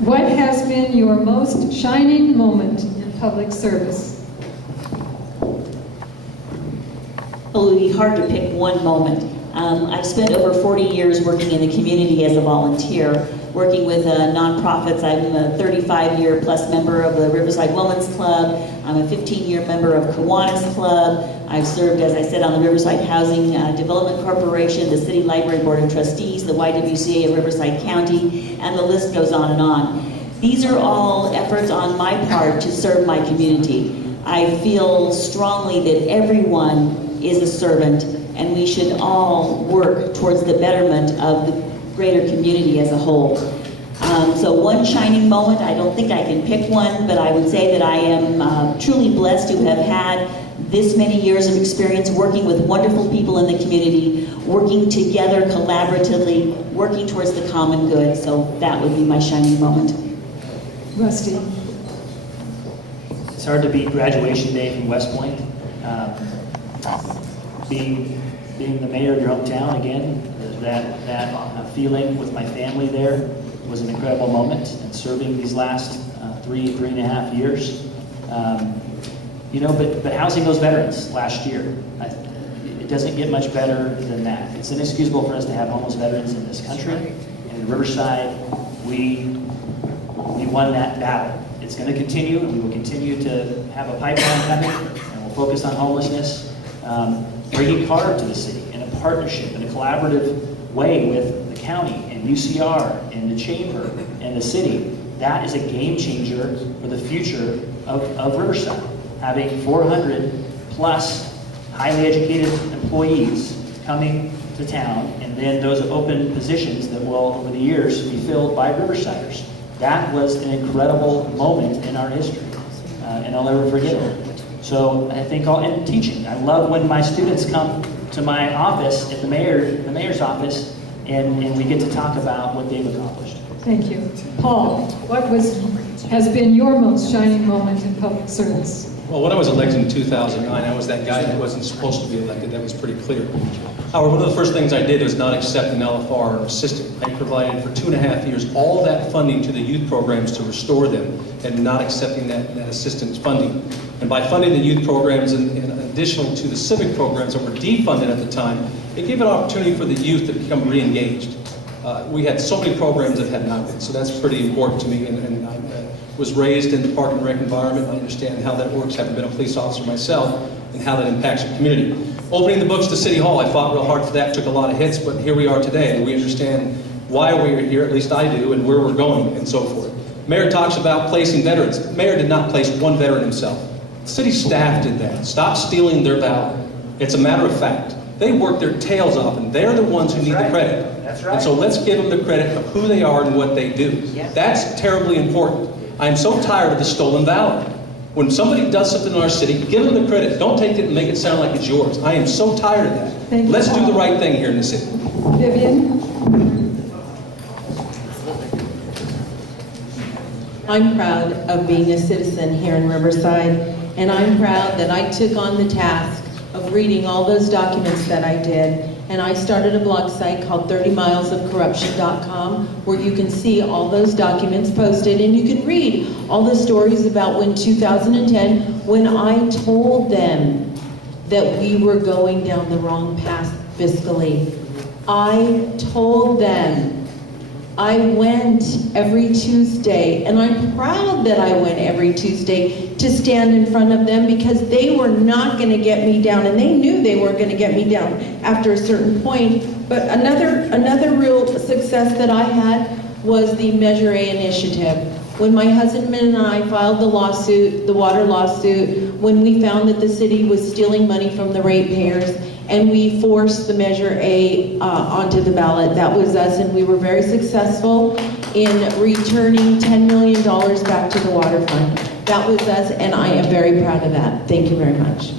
What has been your most shining moment in public service? Well, it would be hard to pick one moment. I've spent over 40 years working in the community as a volunteer, working with nonprofits. I'm a 35-year plus member of the Riverside Women's Club. I'm a 15-year member of Kiwanis Club. I've served, as I said, on the Riverside Housing Development Corporation, the City Library Board of Trustees, the YWCA of Riverside County, and the list goes on and on. These are all efforts on my part to serve my community. I feel strongly that everyone is a servant, and we should all work towards the betterment of the greater community as a whole. So one shining moment, I don't think I can pick one, but I would say that I am truly blessed to have had this many years of experience working with wonderful people in the community, working together collaboratively, working towards the common good. So that would be my shining moment. Rusty. It's hard to beat graduation day from West Point. Being the mayor of your hometown again, that feeling with my family there was an incredible moment, and serving these last three and a half years. But housing those veterans last year, it doesn't get much better than that. It's inexcusable for us to have homeless veterans in this country. And in Riverside, we won that battle. It's going to continue, and we will continue to have a pipeline coming, and we'll focus on homelessness, bringing CARB to the city in a partnership, in a collaborative way with the county and UCR and the chamber and the city. That is a game changer for the future of Riverside. Having 400 plus highly educated employees coming to town, and then those open positions that will, over the years, be filled by Riversiders. That was an incredible moment in our history, and I'll never forget it. So I think and teaching. I love when my students come to my office at the mayor's office, and we get to talk about what they've accomplished. Thank you. Paul, what has been your most shining moment in public service? Well, when I was elected in 2009, I was that guy that wasn't supposed to be elected. That was pretty clear. However, one of the first things I did was not accept an LFR assistant. I provided for 2.5 years all that funding to the youth programs to restore them, and not accepting that assistance funding. And by funding the youth programs in addition to the civic programs that were defunded at the time, it gave an opportunity for the youth to become re-engaged. We had so many programs that had not been, so that's pretty important to me. And I was raised in the park and rec environment. I understand how that works, having been a police officer myself, and how that impacts your community. Opening the books to City Hall, I fought real hard for that, took a lot of hits, but here we are today, and we understand why we're here, at least I do, and where we're going, and so forth. Mayor talks about placing veterans. Mayor did not place one veteran himself. City staff did that. Stop stealing their valor. It's a matter of fact. They work their tails off, and they're the ones who need the credit. That's right. And so let's give them the credit of who they are and what they do. Yes. That's terribly important. I'm so tired of the stolen valor. When somebody does something in our city, give them the credit. Don't take it and make it sound like it's yours. I am so tired of that. Thank you, Let's do Paul. the right thing here in the city. Vivian? I'm proud of being a citizen here in Riverside, and I'm proud that I took on the task of reading all those documents that I did. And I started a blog site called 30milesofcorruption.com, where you can see all those documents posted, and you can read all the stories about when 2010, when I told them that we were going down the wrong path fiscally. I told them. I went every Tuesday, and I'm proud that I went every Tuesday to stand in front of them, because they were not going to get me down, and they knew they weren't going to get me down after a certain point. But another real success that I had was the Measure A initiative. When my husband and I filed the lawsuit, the water lawsuit, when we found that the city was stealing money from the ratepayers, and we forced the Measure A onto the ballot. That was us, and we were very successful in returning $10 million back to the water fund. That was us, and I am very proud of that. Thank you very much.